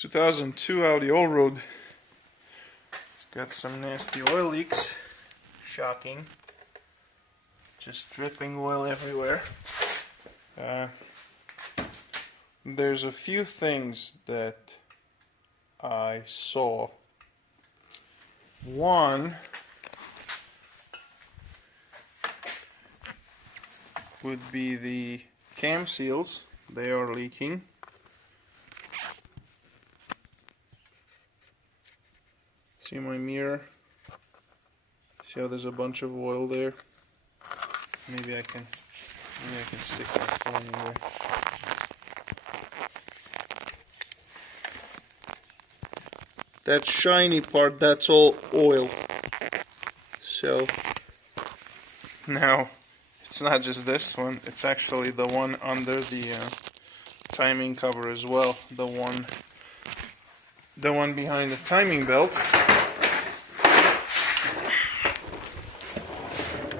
2002 Audi Allroad. It's got some nasty oil leaks. Shocking. Just dripping oil everywhere. There's a few things that I saw. One would be the cam seals. They are leaking. See my mirror? See how there's a bunch of oil there? Maybe I can stick my phone in there. That shiny part, that's all oil. So now it's not just this one, it's actually the one under the timing cover as well. The one behind the timing belt.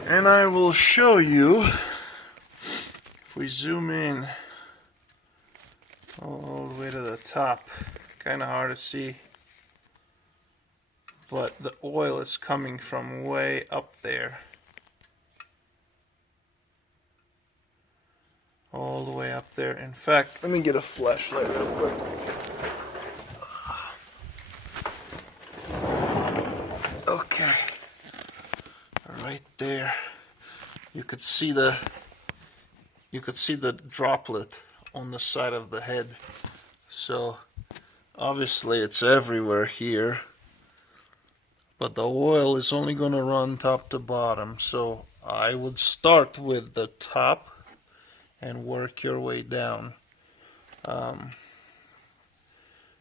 And I will show you, if we zoom in all the way to the top, kind of hard to see, but the oil is coming from way up there. All the way up there. In fact, let me get a flashlight real quick. Okay. Right there. You could see the droplet on the side of the head. So obviously it's everywhere here. But the oil is only going to run top to bottom. So I would start with the top and work your way down.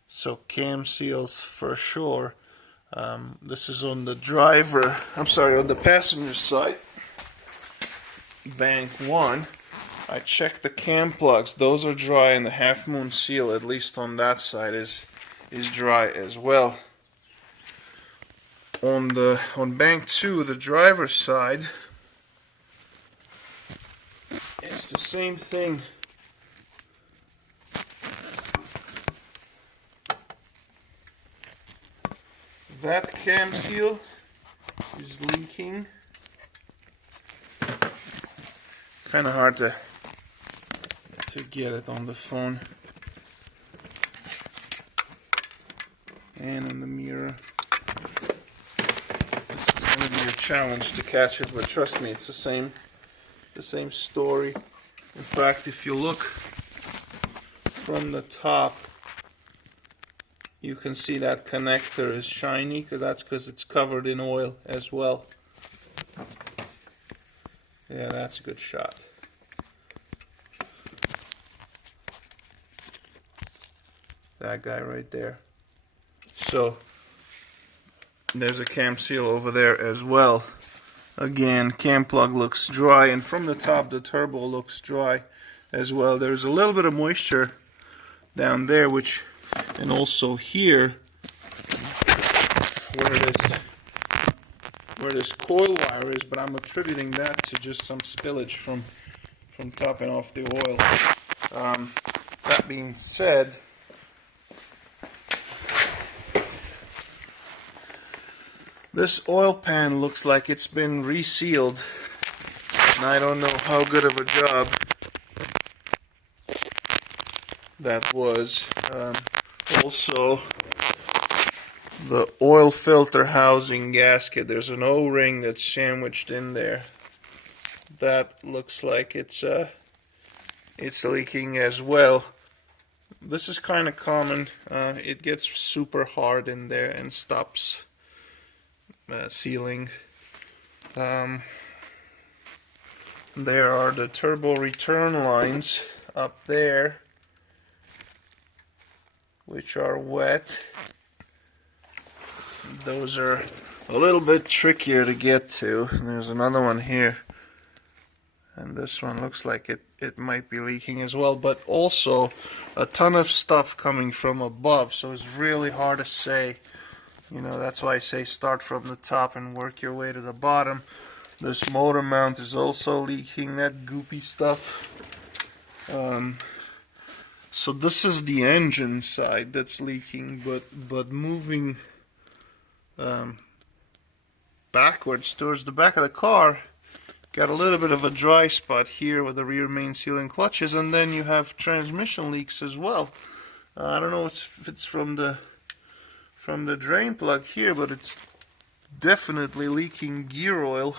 So cam seals for sure. This is on the on the passenger side. Bank 1. I checked the cam plugs. Those are dry, and the half moon seal, at least on that side, is dry as well. On bank 2, the driver's side, it's the same thing. That cam seal is leaking. Kind of hard to get it on the phone and on the mirror. This is going to be a challenge to catch it, but trust me, it's the same story. In fact, if you look from the top, you can see that connector is shiny, because it's covered in oil as well. Yeah, that's a good shot. That guy right there. So there's a cam seal over there as well. Again, cam plug looks dry, and from the top the turbo looks dry as well. There's a little bit of moisture down there, and also here where this coil wire is, but I'm attributing that to just some spillage from topping off the oil. That being said, this oil pan looks like it's been resealed, and I don't know how good of a job that was. Also, the oil filter housing gasket, there's an O-ring that's sandwiched in there. That looks like it's leaking as well. This is kind of common. It gets super hard in there and stops sealing. There are the turbo return lines up there, which are wet. Those are a little bit trickier to get to. And there's another one here, and this one looks like it might be leaking as well, but also a ton of stuff coming from above, so it's really hard to say. You know, that's why I say start from the top and work your way to the bottom. This motor mount is also leaking, that goopy stuff. So this is the engine side that's leaking, but moving backwards towards the back of the car, got a little bit of a dry spot here with the rear main seal and clutches, and then you have transmission leaks as well. I don't know if it's from the drain plug here, but it's definitely leaking gear oil.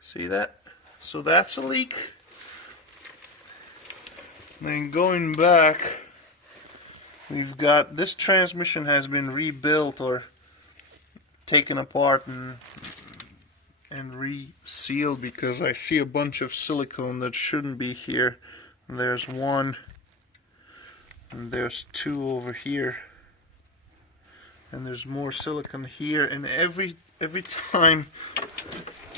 See that? So that's a leak. Then going back, we've got this transmission has been rebuilt or taken apart and resealed because I see a bunch of silicone that shouldn't be here. There's one, and there's two over here, and there's more silicone here, and every time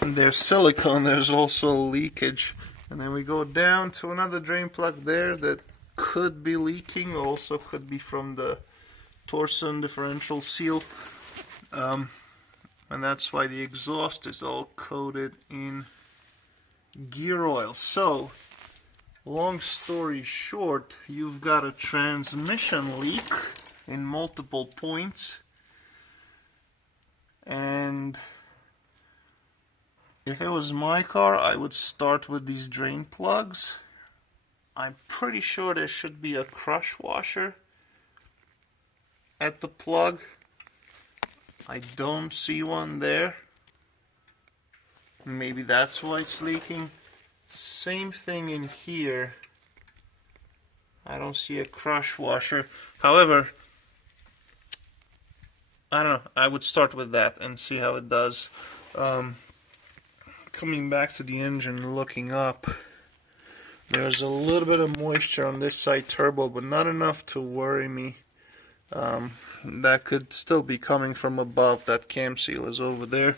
there's silicone, there's also leakage. And then we go down to another drain plug there that could be leaking, also could be from the torsion differential seal. And that's why the exhaust is all coated in gear oil. So, long story short, you've got a transmission leak in multiple points. And if it was my car, I would start with these drain plugs. I'm pretty sure there should be a crush washer at the plug. I don't see one there. Maybe that's why it's leaking. Same thing in here. I don't see a crush washer. However, I don't know. I would start with that and see how it does. Coming back to the engine, looking up, there's a little bit of moisture on this side turbo, but not enough to worry me. That could still be coming from above. That cam seal is over there.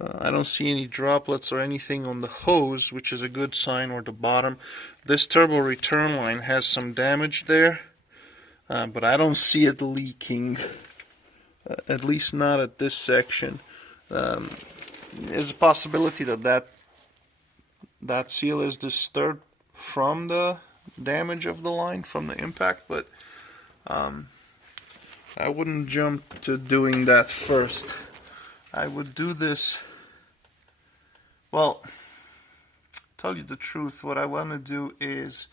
I don't see any droplets or anything on the hose, which is a good sign, or the bottom. This turbo return line has some damage there, but I don't see it leaking, at least not at this section. There's a possibility that seal is disturbed from the damage of the line, from the impact, but I wouldn't jump to doing that first. I would do this, well, tell you the truth, what I want to do is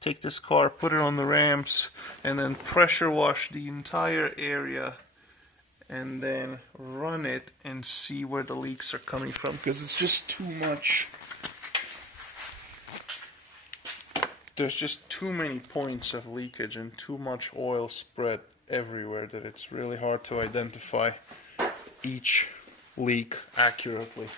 take this car, put it on the ramps, and then pressure wash the entire area, and then run it and see where the leaks are coming from, because it's just too much. There's just too many points of leakage and too much oil spread everywhere that it's really hard to identify each leak accurately.